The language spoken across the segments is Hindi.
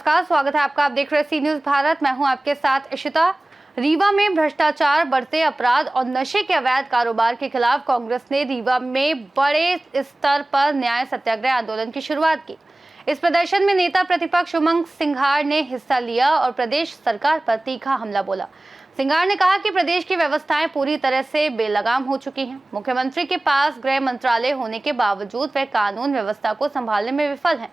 नमस्कार, स्वागत है आपका। आप देख रहे हैं सी न्यूज भारत। मैं हूं आपके साथ इशिता। रीवा में भ्रष्टाचार, बढ़ते अपराध और नशे के अवैध कारोबार के खिलाफ कांग्रेस ने रीवा में बड़े स्तर पर न्याय सत्याग्रह आंदोलन की शुरुआत की। इस प्रदर्शन में नेता प्रतिपक्ष उमंग सिंघार ने हिस्सा लिया और प्रदेश सरकार पर तीखा हमला बोला। सिंघार ने कहा कि प्रदेश की व्यवस्थाएं पूरी तरह से बेलगाम हो चुकी हैं। मुख्यमंत्री के पास गृह मंत्रालय होने के बावजूद वह कानून व्यवस्था को संभालने में विफल हैं।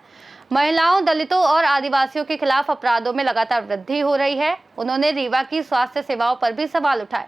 महिलाओं, दलितों और आदिवासियों के खिलाफ अपराधों में लगातार वृद्धि हो रही है। उन्होंने रीवा की स्वास्थ्य सेवाओं पर भी सवाल उठाए।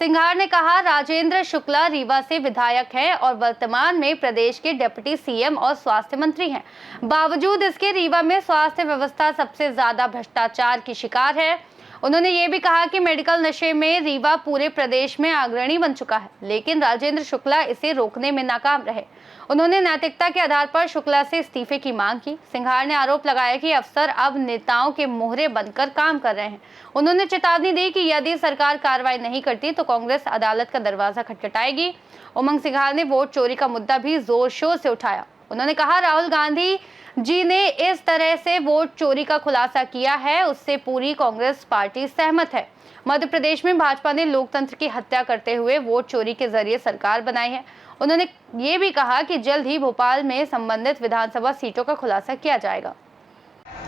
सिंघार ने कहा, राजेंद्र शुक्ला रीवा से विधायक हैं और वर्तमान में प्रदेश के डिप्टी सीएम और स्वास्थ्य मंत्री हैं। बावजूद इसके रीवा में स्वास्थ्य व्यवस्था सबसे ज्यादा भ्रष्टाचार की शिकार है। उन्होंने ये भी कहा कि मेडिकल नशे में रीवा पूरे प्रदेश में अग्रणी बन चुका है, लेकिन राजेंद्र शुक्ला इसे रोकने में नाकाम रहे। उन्होंने नैतिकता के आधार पर शुक्ला से इस्तीफे की मांग की। सिंघार ने आरोप लगाया कि अफसर अब नेताओं के मोहरे बनकर काम कर रहे हैं। उन्होंने चेतावनी दी कि यदि सरकार कार्रवाई नहीं करती तो कांग्रेस अदालत का दरवाजा खटखटाएगी। उमंग सिंघार ने वोट चोरी का मुद्दा भी जोर शोर से उठाया। उन्होंने कहा, राहुल गांधी जी ने इस तरह से वोट चोरी का खुलासा किया है, उससे पूरी कांग्रेस पार्टी सहमत है। मध्य प्रदेश में भाजपा ने लोकतंत्र की हत्या करते हुए वोट चोरी के जरिए सरकार बनाई है। उन्होंने ये भी कहा कि जल्द ही भोपाल में संबंधित विधानसभा सीटों का खुलासा किया जाएगा।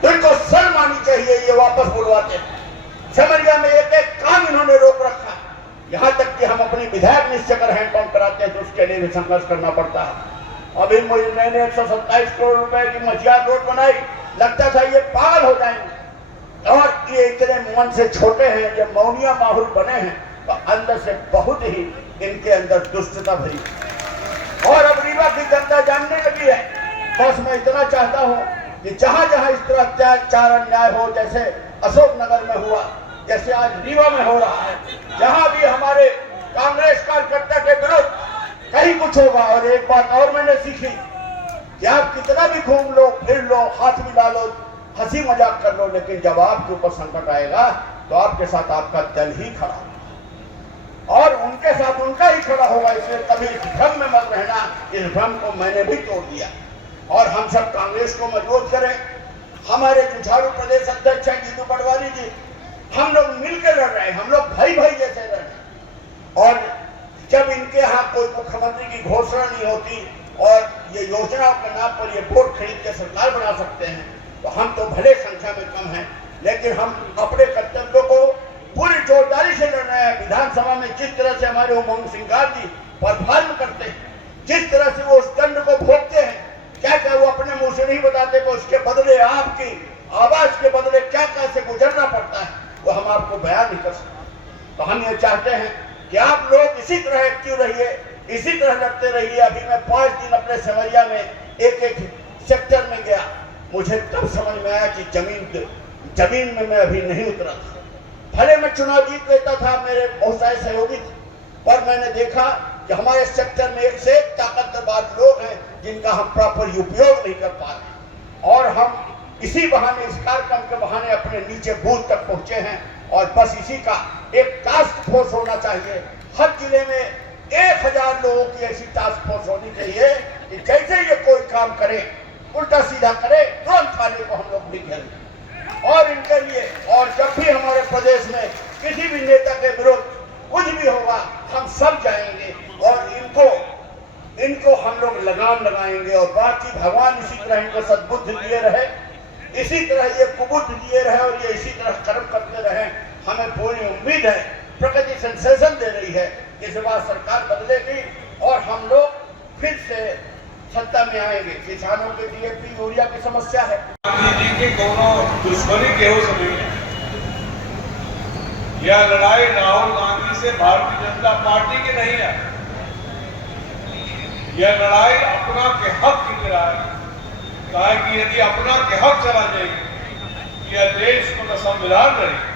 इनको शर्म आनी चाहिए, ये वापस बुलवाते हैं। समरिया में एक एक काम इन्होंने रोक रखा, यहाँ तक कि हम अपनी विधायक निश्चय कर हैंड काउंट कराते हैं तो उसके लिए भी संघर्ष करना पड़ता है। अभी मैंने 127 करोड़ रुपए की मझियार रोड बनाई, लगता था ये पागल हो जाएंगे, और ये इतने मन से छोटे हैं, ये मौनिया माहौल बने हैं, तो अंदर से बहुत ही इनके अंदर दुष्टता भरी। और अब रीवा की जनता जानने लगी है। बस मैं इतना चाहता हूँ कि जहाँ जहाँ इस तरह अत्याचार अन्याय हो, जैसे अशोकनगर में हुआ, जैसे आज रीवा में हो रहा है, जहाँ भी हमारे कांग्रेस कार्यकर्ता के विरुद्ध कहीं कुछ होगा। और एक बात और मैंने सीखी कि आप कितना भी घूम लो, फिर लो, हाथ मिला लो, हंसी मजाक कर लो, लेकिन जब आपके ऊपर संकट आएगा तो आपके साथ आपका दल ही खड़ा होगा और उनके साथ उनका ही खड़ा होगा। इसलिए कभी इस भ्रम में मत रहना। इस भ्रम को मैंने भी तोड़ दिया और हम सब कांग्रेस को मजबूत करें। हमारे जुझारू प्रदेश अध्यक्ष हैं जीतू पटवारी जी, हम लोग मिलकर लड़ रहे हैं, हम लोग भाई भाई जैसे लड़ रहे हैं। और जब इनके यहाँ कोई मुख्यमंत्री की घोषणा नहीं होती और ये योजनाओं के नाम पर ये वोट खरीद के सरकार बना सकते हैं, तो हम तो भले संख्या में कम हैं, लेकिन हम अपने कर्तव्यों को पूरी जोरदारी से लड़ रहे हैं। विधानसभा में जिस तरह से हमारे उमंग सिंघार जी परफॉर्म करते हैं, जिस तरह से वो उस दंड को भोगते हैं, क्या क्या वो अपने मुंह से नहीं बताते, तो उसके बदले आपकी आवाज के बदले क्या कैसे गुजरना पड़ता है वो हम आपको बयान नहीं कर सकते। तो हम ये चाहते हैं कि आप लोग इसी तरह एक्टिव रहिए, इसी तरह लड़ते रहिए। अभी मैं 5 दिन अपने समरिया में एक एक सेक्टर में गया, मुझे तब समझ में आया कि जमीन में मैं अभी नहीं उतरा था। भले मैं चुनाव जीत लेता था, मेरे बहुत सारे सहयोगी थे, पर मैंने देखा कि हमारे सेक्टर में एक से एक ताकतवर लोग हैं जिनका हम प्रॉपर उपयोग नहीं कर पा रहे, और हम इसी बहाने, इस कार्यक्रम के बहाने अपने नीचे बूथ तक पहुंचे हैं। और बस इसी का एक टास्क फोर्स होना चाहिए। हर जिले में 1000 लोगों की ऐसी टास्क फोर्स होनी चाहिए कि जैसे ये कोई काम करे, उल्टा सीधा करे, तुरंत थाने को हम लोग भी घेरें और इनके लिए। और जब भी हमारे प्रदेश में किसी भी नेता के विरुद्ध कुछ भी होगा, हम सब जाएंगे और इनको हम लोग लगाम लगाएंगे। और बाकी भगवान इसी तरह इनको सद्बुद्धि दिए रहे, इसी तरह ये कुबुद्ध दिए रहे और ये इसी तरह कर्म करते रहे। हमें पूरी उम्मीद है, प्रकृति सेंसेशन दे रही है, इस बार सरकार बदलेगी और हम लोग फिर से सत्ता में आएंगे। किसानों के डीएपी यूरिया की समस्या है। गांधी जी की कोनो दुश्मनी के हो सभी यह लड़ाई राहुल गांधी से भारतीय जनता पार्टी की नहीं है। यह लड़ाई अपना के हक की लड़ाई है। कहा कि यदि अपना के हक चला जाएगी, यह देश को न संविधान रहेगी,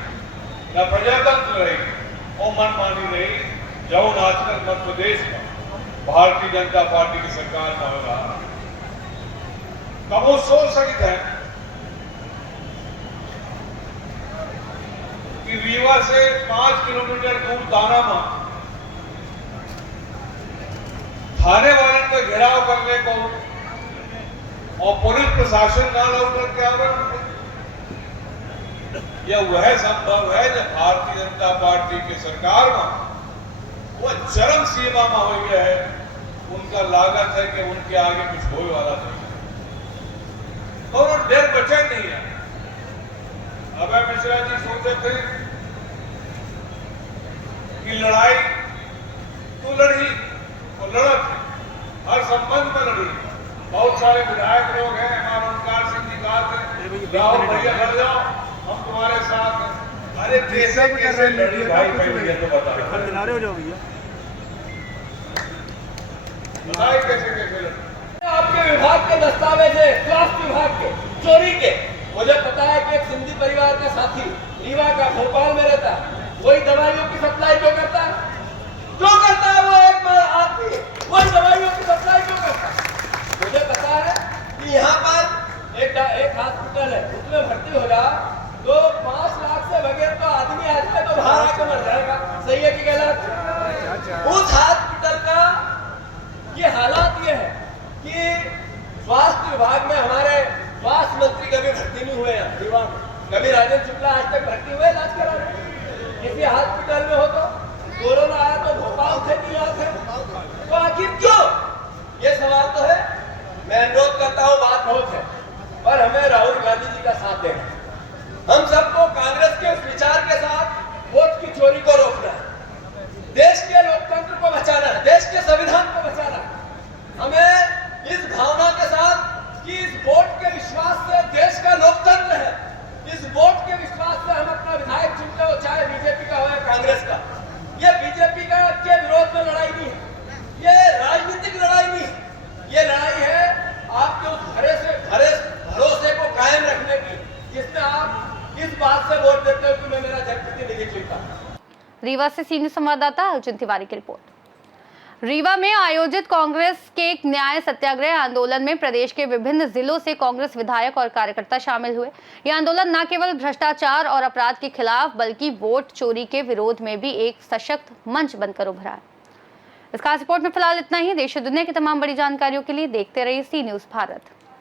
न प्रजातंत्र रहेगी और मनमानी रहेगी। जब आजकल मध्य प्रदेश में भारतीय जनता पार्टी की सरकार में हो रहा है, तब वो सोच सकते हैं कि रीवा से 5 किलोमीटर दूर दानामा थाने वाले का घेराव करने को और पुलिस प्रशासन ना लौट क्या यह वह संभव है जब भारतीय जनता पार्टी की सरकार में वो चरम सीमा में हो गया है। उनका लागत है कि उनके आगे कुछ होने वाला नहीं है और वो डर बचे नहीं है। अभय मिश्रा जी सोचते थे कि लड़ाई तो लड़ी और लड़त है, हर संबंध में लड़ी। बहुत सारे विधायक लोग हैं, हमारे ओंकार सिंह जी कहा थे राहुल भैया लड़ जाओ, हम तुम्हारे साथ हैं। अरे कैसे कैसे लड़ी भाई भैया, तो बताइए बताइए कैसे कैसे लड़ी। आपके विभाग के दस्तावेज है, स्वास्थ्य विभाग के चोरी के। मुझे पता है कि एक सिंधी परिवार का साथी रीवा का भोपाल में रहता है, वही दवाइयों की सप्लाई क्यों करता है? क्यों करता है? वो एक आदमी वही दवाइयों की सप्लाई क्यों करता है? मुझे पता है कि यहाँ पर एक हॉस्पिटल है, उसमें भर्ती हो जाओ तो 5 लाख से बगैर तो आदमी आ जाए तो बाहर आकर मर जाएगा। सही है कि गलत? उस हॉस्पिटल का ये हालात ये है कि स्वास्थ्य विभाग में हमारे स्वास्थ्य मंत्री कभी भर्ती नहीं हुए हैं रीवा में। कभी राजेंद्र शुक्ला आज तक भर्ती हुए इलाज कराने किसी हॉस्पिटल में हो? तो कोरोना आया तो भोपाल से नहीं आते, तो आखिर क्यों? ये सवाल तो है। मैं अनुरोध करता हूँ, बात बहुत है पर हमें राहुल गांधी जी का साथ देना। हम सबको कांग्रेस के उस विचार के साथ वोट की चोरी को रोकना है, देश के लोकतंत्र को बचाना है, देश के संविधान को बचाना है। हमें इस भावना के साथ कि इस वोट के विश्वास से देश का लोकतंत्र है, इस वोट के विश्वास से हम अपना विधायक चुनते हो, चाहे बीजेपी का हो या कांग्रेस का। ये बीजेपी का के विरोध में लड़ाई नहीं है, ये राजनीतिक लड़ाई नहीं है, ये लड़ाई है आपके उस भरोसे को कायम रखने की, जिसमें आप इस बात से वोट देते हो कि मैं मेरा जनप्रतिनिधि चुनता हूं। रीवा से सीनियर संवाददाता अर्जुन तिवारी की रिपोर्ट। रीवा में आयोजित कांग्रेस के न्याय सत्याग्रह आंदोलन में प्रदेश के विभिन्न जिलों से कांग्रेस विधायक और कार्यकर्ता शामिल हुए। यह आंदोलन न केवल भ्रष्टाचार और अपराध के खिलाफ बल्कि वोट चोरी के विरोध में भी एक सशक्त मंच बनकर उभरा है। इस खास रिपोर्ट में फिलहाल इतना ही। देश और दुनिया की तमाम बड़ी जानकारियों के लिए देखते रहिए सी न्यूज़ भारत।